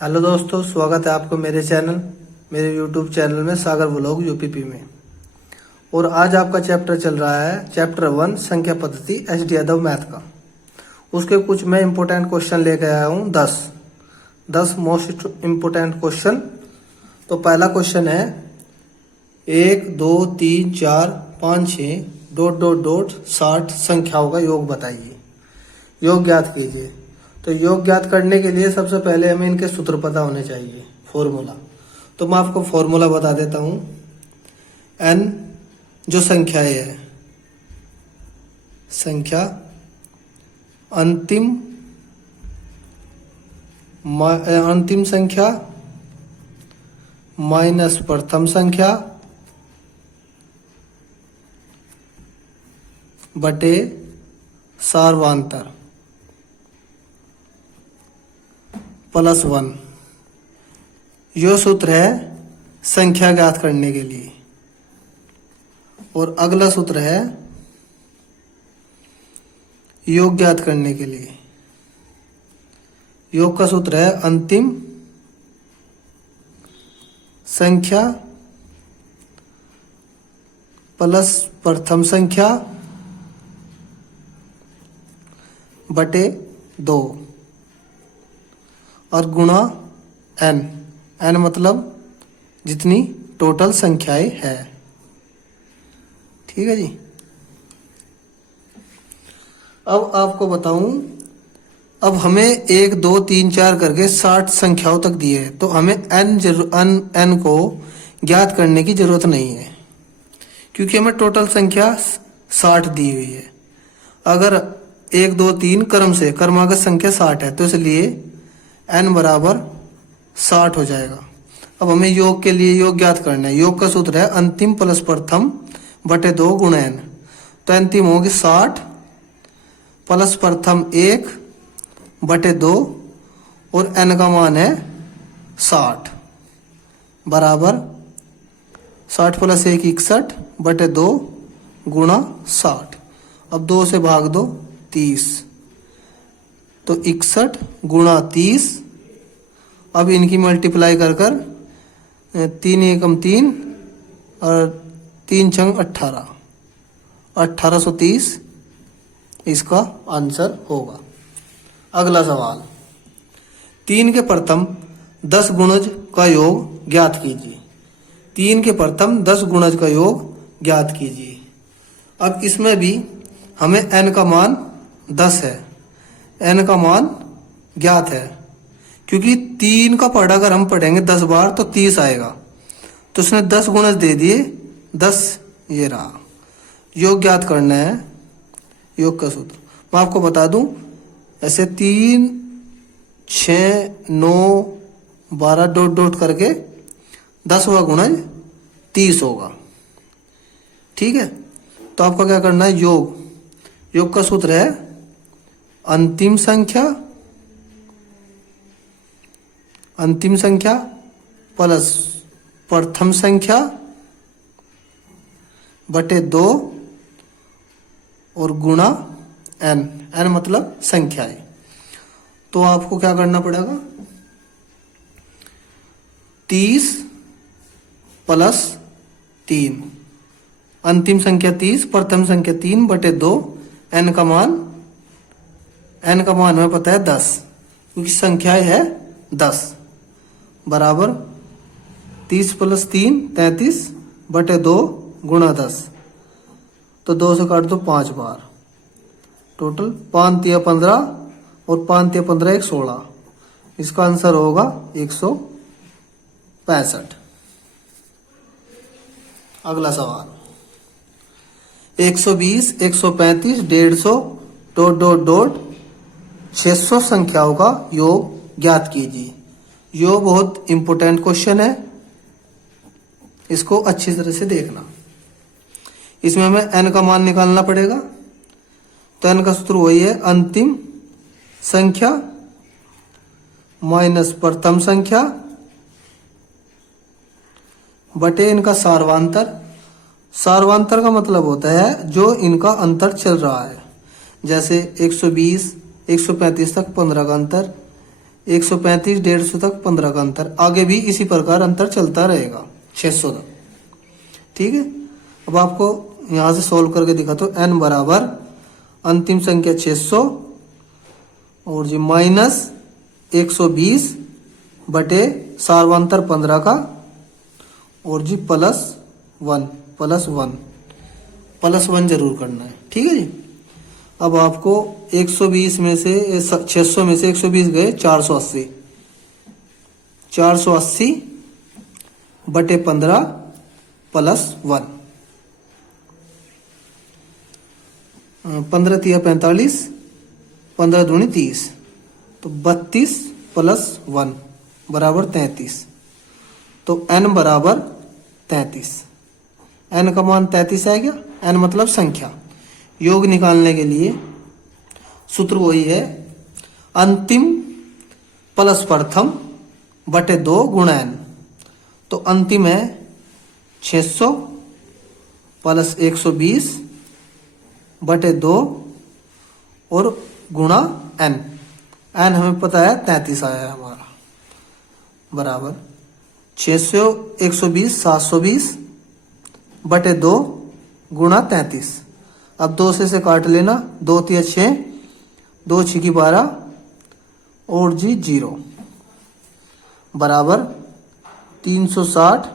Hello दोस्तों, स्वागत है आपको मेरे यूट्यूब चैनल में सागर व्लॉग यूपीपी में। और आज आपका चैप्टर चल रहा है चैप्टर 1 संख्या पद्धति एच डी यादव मैथ का। उसके कुछ मैं इम्पोर्टेंट क्वेश्चन लेके आया हूँ 10 मोस्ट इम्पोर्टेंट क्वेश्चन। तो पहला क्वेश्चन है 1 2 3 4 5 6 ... 60 संख्याओं का योग बताइए। योग ज्ञात कीजिए। तो योग ज्ञात करने के लिए सबसे पहले हमें इनके सूत्र पता होने चाहिए, फॉर्मूला। तो मैं आपको फॉर्मूला बता देता हूं। n जो संख्याएं है, संख्या अंतिम संख्या माइनस प्रथम संख्या बटे सार्वांतर प्लस 1। यो सूत्र है संख्या ज्ञात करने के लिए। और अगला सूत्र है योग ज्ञात करने के लिए। योग का सूत्र है अंतिम संख्या प्लस प्रथम संख्या बटे 2 और गुणा n मतलब जितनी टोटल संख्याएं है। ठीक है जी। अब आपको बताऊं, अब हमें 1 2 3 4 करके 60 संख्याओं तक दिए हैं। तो हमें n को ज्ञात करने की जरूरत नहीं है, क्योंकि हमें टोटल संख्या 60 दी हुई है। अगर 1 2 3 क्रमागत संख्या 60 है, तो इसलिए n बराबर 60 हो जाएगा। अब हमें योग के लिए योग ज्ञात करना है। योग का सूत्र है अंतिम प्लस प्रथम बटे 2 गुणा n। तो अंतिम होगी 60 प्लस प्रथम 1 बटे 2 और n का मान है 60 बराबर 60 प्लस 1 61 बटे 2 गुणा 60। अब 2 से भाग दो 30, तो 61 गुणा 30। अब इनकी मल्टीप्लाई कर 3 एकम 3 और 3 छंग 18, 1830 इसका आंसर होगा। अगला सवाल, 3 के प्रथम 10 गुणज का योग ज्ञात कीजिए। 3 के प्रथम 10 गुणज का योग ज्ञात कीजिए। अब इसमें भी हमें n का मान 10 है, n का मान ज्ञात है, क्योंकि 3 का पढ़ा अगर हम पढ़ेंगे 10 बार तो 30 आएगा। तो उसने 10 गुणज दे दिए 10, ये रहा। योग ज्ञात करना है। योग का सूत्र मैं आपको बता दूं, ऐसे 3 6 9 12 ... करके 10वां गुणज 30 होगा। ठीक है। तो आपका क्या करना है, योग का सूत्र है अंतिम संख्या प्लस प्रथम संख्या बटे 2 और गुणा n मतलब संख्याएं। तो आपको क्या करना पड़ेगा, 30 प्लस 3, अंतिम संख्या 30 प्रथम संख्या 3 बटे 2, n का मान हमें पता है 10, क्योंकि संख्याएं है 10 बराबर 30 प्लस 3 33 बटे 2 गुणा 10। तो 2 से काट दो 5 बार, टोटल 5 तिया 15 और 5 तिया 15 1 16। इसका आंसर होगा 165। अगला सवाल, 120 135 150 ... 600 संख्याओं का योग ज्ञात कीजिए। योग बहुत इंपॉर्टेंट क्वेश्चन है, इसको अच्छी तरह से देखना। इसमें हमें n का मान निकालना पड़ेगा। तो n का सूत्र वही है अंतिम संख्या माइनस प्रथम संख्या बटे इनका सार्वांतर। सार्वांतर का मतलब होता है जो इनका अंतर चल रहा है। जैसे 120 135 तक 15 का अंतर, 135, 150 तक 15 का अंतर, आगे भी इसी प्रकार अंतर चलता रहेगा 600 तक। ठीक है, अब आपको यहां से सोल्व करके दिखा तो n बराबर अंतिम संख्या 600 और जी माइनस 120 बटे सार्वंतर 15 का और जी प्लस 1 जरूर करना है। ठीक है जी। अब आपको 120 में से 600 में से 120 गए 480, 480 बटे 15 प्लस 1, 15 तिया 45, 15 दूनी 30, तो 32 प्लस 1 बराबर 33। तो n बराबर 33, n का मान 33 है क्या? n मतलब संख्या। योग निकालने के लिए सूत्र वही है, अंतिम प्लस प्रथम बटे 2 गुणा n। तो अंतिम है 600 प्लस 120 बटे 2 और गुणा n। n हमें पता है 33 आया है हमारा, बराबर 600 120 720 बटे 2 गुणा 33। अब 2 से काट लेना, 2 तिया 6, 2 6 की 12 और जी 0 बराबर 360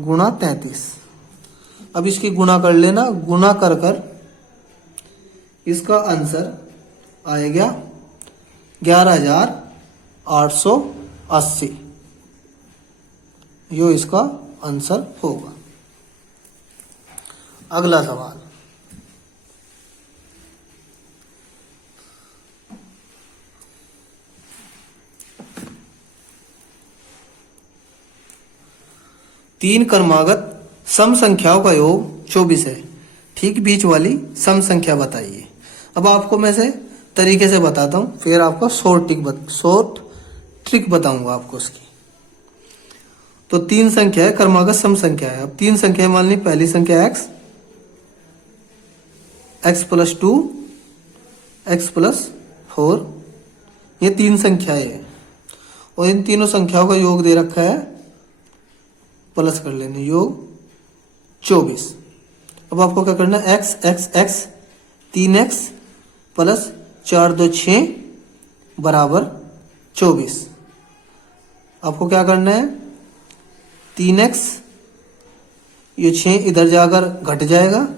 गुणा 33। अब इसकी गुणा कर लेना, गुणा कर कर इसका आंसर आएगा 11,880। यो इसका आंसर होगा। अगला सवाल, तीन क्रमागत सम संख्याओं का योग 24 है, ठीक बीच वाली सम संख्या बताइए। अब आपको मैं से तरीके से बताता हूं, फिर आपको शॉर्ट ट्रिक बताऊंगा आपको उसकी। तो तीन संख्या है, क्रमागत सम संख्या है। अब तीन संख्या मान ली, पहली संख्या x, x plus 2, x plus 4, ये तीन संख्याएं हैं और इन तीनों संख्याओं का योग दे रखा है, प्लस कर लेने, योग 24। अब आपको क्या करना है, x x x 3x plus 4 2 6 बराबर 24। आपको क्या करना है, 3x, ये 6 इधर जाकर घट जाएगा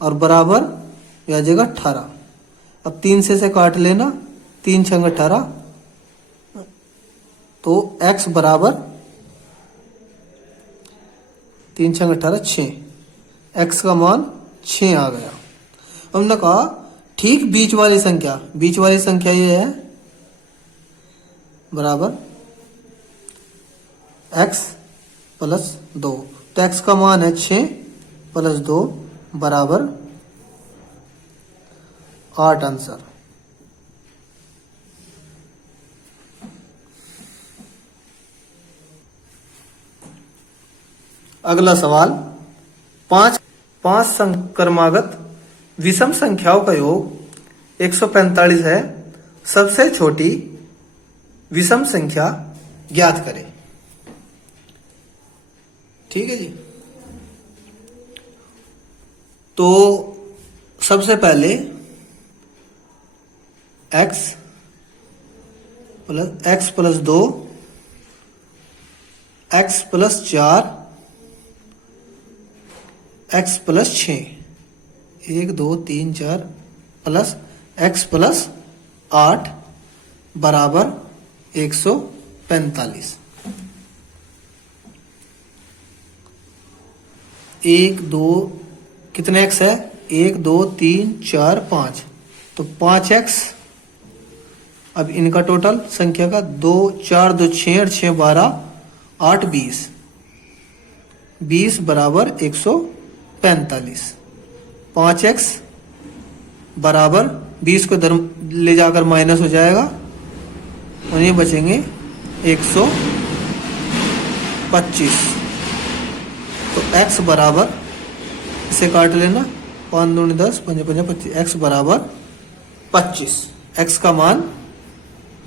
और बराबर आ जाएगा 18। अब 3 से काट लेना, 3 6 18, तो x बराबर 3 6 18 6, x का मान 6 आ गया। हमने कहा ठीक बीच वाली संख्या ये है, बराबर x प्लस 2, तो x का मान है 6 प्लस 2 बराबर 8 आंसर। अगला सवाल, पांच क्रमागत विषम संख्याओं का योग 145 है, सबसे छोटी विषम संख्या ज्ञात करें। ठीक है जी। तो सबसे पहले x plus 2, x plus 4, x plus 6, 1 2 3 4 plus x plus 8 बराबर 145। 1 2 कितने x है, 1 2 3 4 5, तो 5x। अब इनका टोटल संख्या का 2 4 2 6 और 6 12 8 20, 20 बराबर 145। 5x बराबर 20 को इधर ले जाकर माइनस हो जाएगा और ये बचेंगे 125। तो x बराबर, इसे काट लेना, 5 दूनी 10, 5 5 25, x बराबर 25। x का मान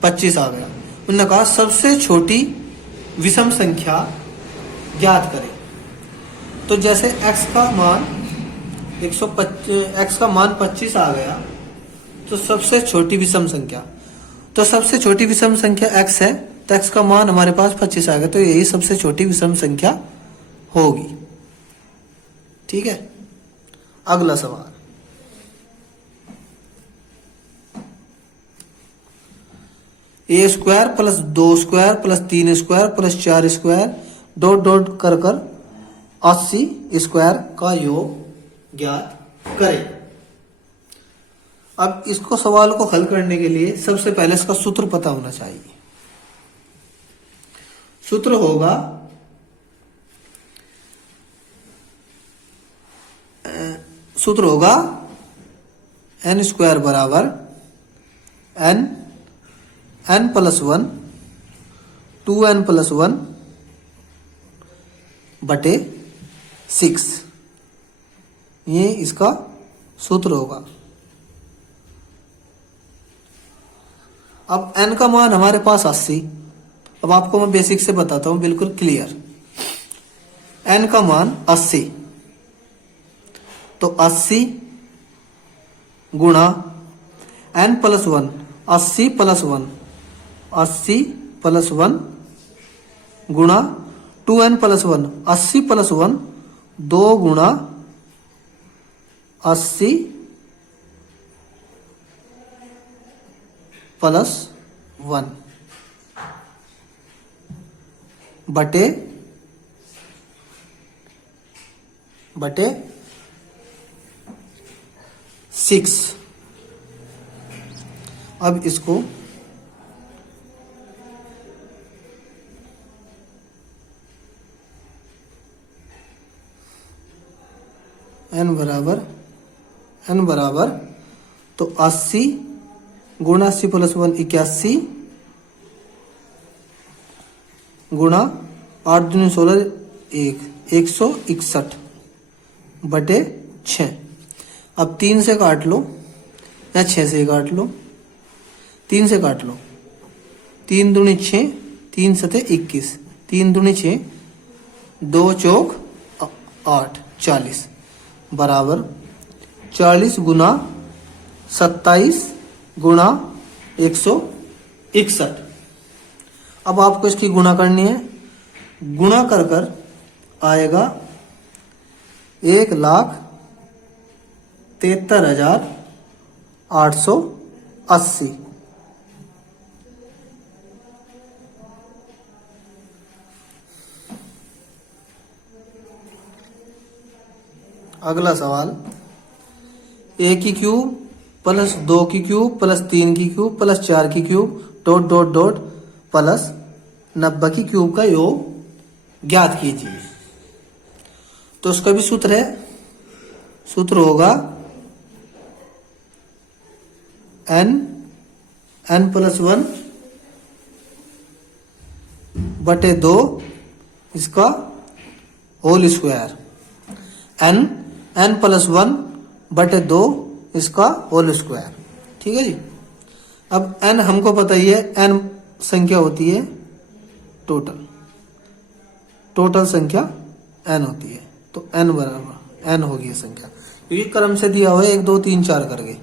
25 आ गया। उन्होंने कहा सबसे छोटी विषम संख्या ज्ञात करें। तो जैसे x का मान 125 x का मान 25 आ गया, तो सबसे छोटी विषम संख्या, तो सबसे छोटी विषम संख्या x है, तो x का मान हमारे पास 25 आ गया, तो यही सबसे छोटी विषम संख्या होगी। ठीक है, अगला सवाल, A square plus 2 square plus 3 square plus 4 square dot dot कर 80 स्क्वायर का योग ज्ञात करें। अब इसको सवाल को हल करने के लिए सबसे पहले इसका सूत्र पता होना चाहिए। सूत्र होगा n स्क्वायर बराबर n प्लस 1 2n प्लस 1 बटे 6, ये इसका सूत्र होगा। अब n का मान हमारे पास 80। अब आपको मैं बेसिक से बताता हूं, बिल्कुल क्लियर। n का मान 80, तो 80 गुणा n प्लस 1, 80 प्लस 1, 80 प्लस 1 गुणा 2n प्लस 1, 80 प्लस 1 2 गुणा 80 प्लस 1 बटे 6। अब इसको n बराबर तो 80 गुणा 80 प्लस 1 81 गुणा 8 दूनी 16 161 बटे 6। अब 3 से काट लो या 6 से काट लो, 3 से काट लो, 3 दूनी 6, 3 सते 21, 3 दूनी 6, 2 चौक 8 40 बराबर 40 गुना 27 गुणा 161। अब आपको इसकी गुणा करनी है, गुणा कर आएगा 1,73,880। अगला सवाल, a की क्यूब प्लस 2 की क्यूब प्लस 3 की क्यूब प्लस 4 की cube dot dot dot plus 90 की क्यूब का योग ज्ञात कीजिए। तो उसका भी सूत्र है, सूत्र होगा n प्लस 1 बटे 2 इसका होल स्क्वायर, n प्लस 1 बटे 2 इसका होल स्क्वायर। ठीक है जी। अब n हमको पता ही है, n संख्या होती है टोटल संख्या n होती है, तो n बराबर n होगी संख्या, क्योंकि क्रम से दिया हुआ है 1 2 3 4 करके।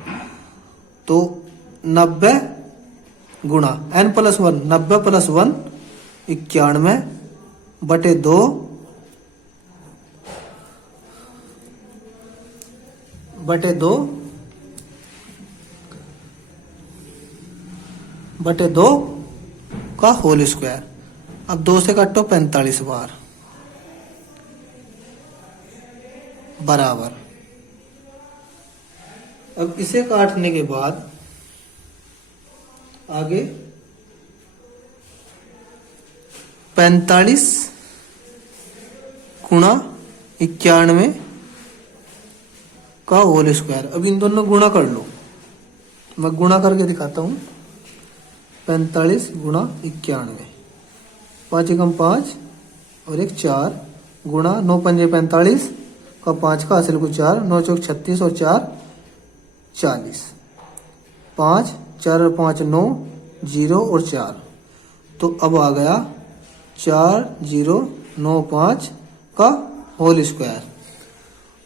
तो 90 गुणा n प्लस 1, 90 प्लस 1 91 बटे 2 बटे 2 का होल स्क्वायर। अब 2 से काटो 45 बार बराबर। अब इसे काटने के बाद आगे 45 गुणा 91 का होल स्क्वायर। अब इन दोनों गुणा कर लो, मैं गुणा करके दिखाता हूं। 45 गुणा 91, 5 एकम 5 और 1 4 गुणा 9 पंजे 45 का 5 का हासिल को 4, 9 चौक 36 और 4 40, 5 4 और 5 9 0 और 4 तो अब आ गया 4095 का होल स्क्वायर।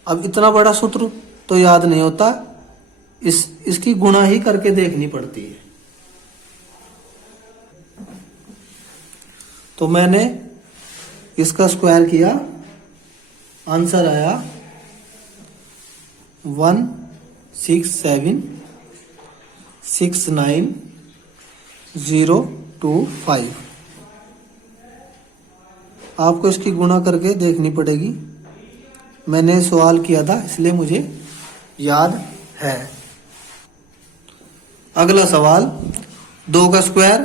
अब इतना बड़ा सूत्र तो याद नहीं होता, इसकी गुणा ही करके देखनी पड़ती है। तो मैंने इसका स्क्वायर किया, आंसर आया 16769,025। आपको इसकी गुणा करके देखनी पड़ेगी। मैंने सवाल किया था इसलिए मुझे याद है। अगला सवाल, 2 का स्क्वायर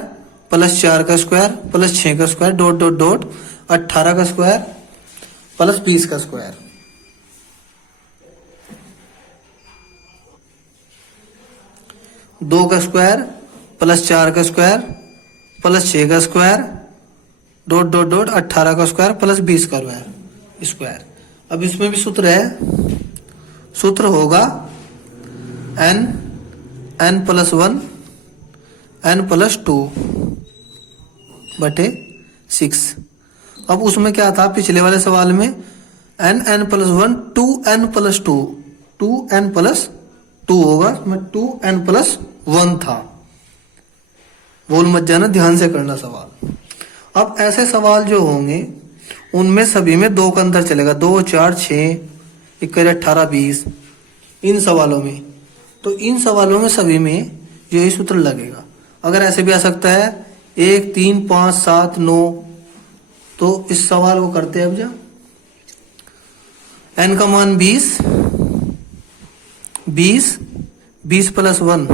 प्लस 4 का स्क्वायर प्लस 6 का स्क्वायर डॉट डॉट डॉट 18 का स्क्वायर प्लस 20 का स्क्वायर। 2 का स्क्वायर प्लस 4 का स्क्वायर प्लस 6 का स्क्वायर डॉट डॉट डॉट 18 का स्क्वायर प्लस 20 का स्क्वायर। अब इसमें भी सूत्र है, सूत्र होगा n प्लस 1 n प्लस 2 बटे 6। अब उसमें क्या था पिछले वाले सवाल में, n plus 1 2n plus 2 2n plus 2 होगा, में 2n प्लस 1 था। भूल मत जाना, ध्यान से करना सवाल। अब ऐसे सवाल जो होंगे उनमें सभी में 2 का अंतर चलेगा, 2 4 6 21 18 20। इन सवालों में, तो इन सवालों में सभी में यही सूत्र लगेगा। अगर ऐसे भी आ सकता है 1 3 5 7 9। तो इस सवाल को करते हैं अब जा। n का मान 20 20 प्लस 1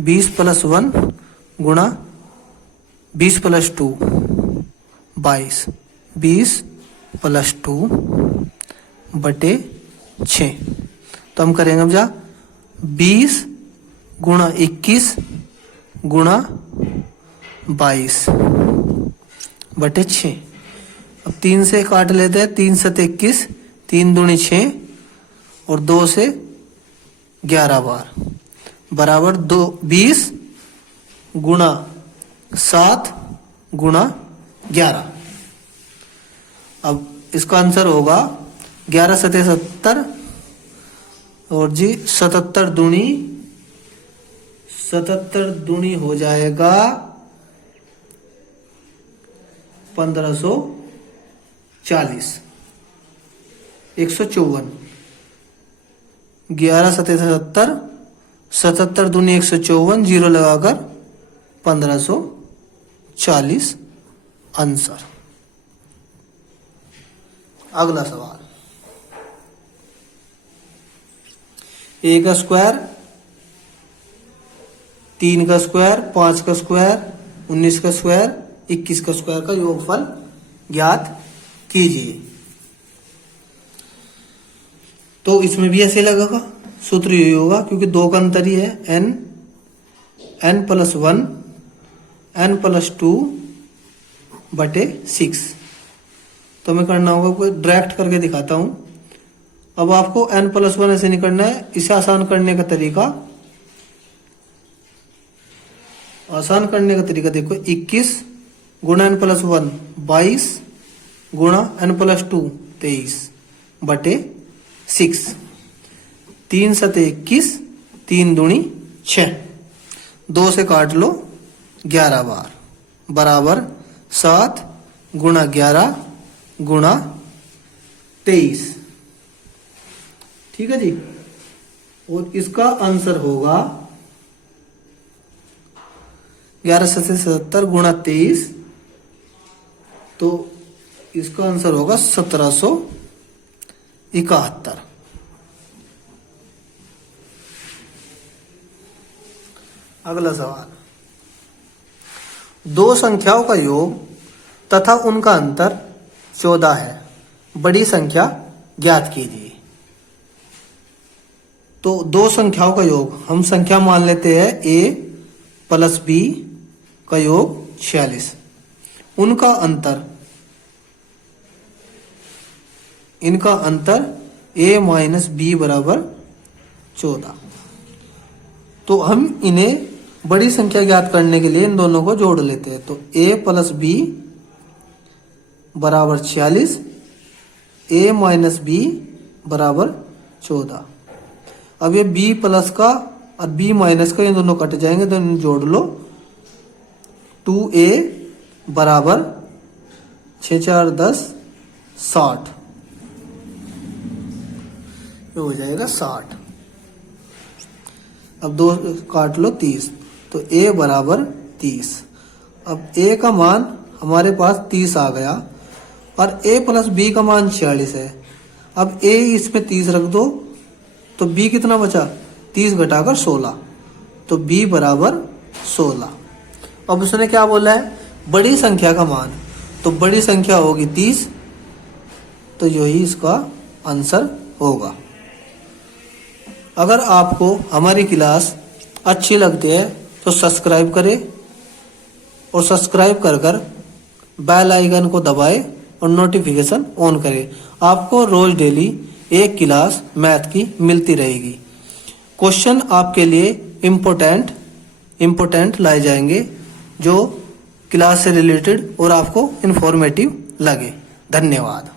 20 प्लस 1 गुणा 20 प्लस 2 22 20 प्लस 2 बटे 6। तो हम करेंगे अब जा 20 गुणा 21 गुणा 22 बटे 6। अब 3 से काट लेते हैं, 3 7 21 3 दूनी 6 और 2 से 11 बार बराबर 20 गुणा 7 गुणा 11। अब इसका आंसर होगा 11 सते 70 और जी 77 दूनी हो जाएगा 1540 154। 11 सते 70 77 दूनी 154 जीरो लगाकर 1540 आंसर। अगला सवाल, 1 का स्क्वायर 3 का स्क्वायर 5 का स्क्वायर 19 का स्क्वायर 21 का स्क्वायर का योगफल ज्ञात कीजिए। तो इसमें भी ऐसे लगेगा, सूत्र यही होगा क्योंकि 2 का अंतर ही है, n प्लस 1 n प्लस 2 बटे 6। तो मैं करना होगा, कोई डायरेक्ट करके दिखाता हूं। अब आपको n प्लस 1 ऐसे नहीं करना है। इसे आसान करने का तरीका देखो, 21 गुणा n प्लस 1 22 गुणा n प्लस 2 23 बटे 6। 3 सते 21 3 दूनी 6, 2 से काट लो 11 बार बराबर 7 गुणा 11 गुणा 23। ठीक है जी। और इसका आंसर होगा 11 से 77 गुणा 23। तो इसका आंसर होगा 1771। अगला सवाल, 2 संख्याओं का योग तथा उनका अंतर 14 है, बड़ी संख्या ज्ञात कीजिए। तो 2 संख्याओं का योग हम संख्या मान लेते हैं a प्लस b का योग 46, उनका अंतर a माइनस b बराबर 14। तो हम इन्हें बड़ी संख्या ज्ञात करने के लिए इन दोनों को जोड़ लेते हैं। तो a प्लस बी बराबर 46, a माइनस बी बराबर 14। अब ये b प्लस का और b माइनस का ये दोनों कट जाएंगे तो इन्हें जोड़ लो। 2a बराबर 6 4 10 60, ये हो जाएगा 60। अब 2 काट लो 30, तो a बराबर 30। अब a का मान हमारे पास 30 आ गया और a प्लस b का मान 46 है। अब a इसमें 30 रख दो तो b कितना बचा, 30 घटाकर 16, तो b बराबर 16। अब उसने क्या बोला है, बड़ी संख्या का मान, तो बड़ी संख्या होगी 30, तो यही इसका आंसर होगा। अगर आपको हमारी क्लास अच्छी लगती है तो सब्सक्राइब करें और सब्सक्राइब कर बेल आइकन को दबाएं और नोटिफिकेशन ऑन करें। आपको रोज डेली एक क्लास मैथ की मिलती रहेगी। क्वेश्चन आपके लिए इम्पोर्टेंट लाए जाएंगे जो क्लास से रिलेटेड और आपको इंफॉर्मेटिव लगे। धन्यवाद।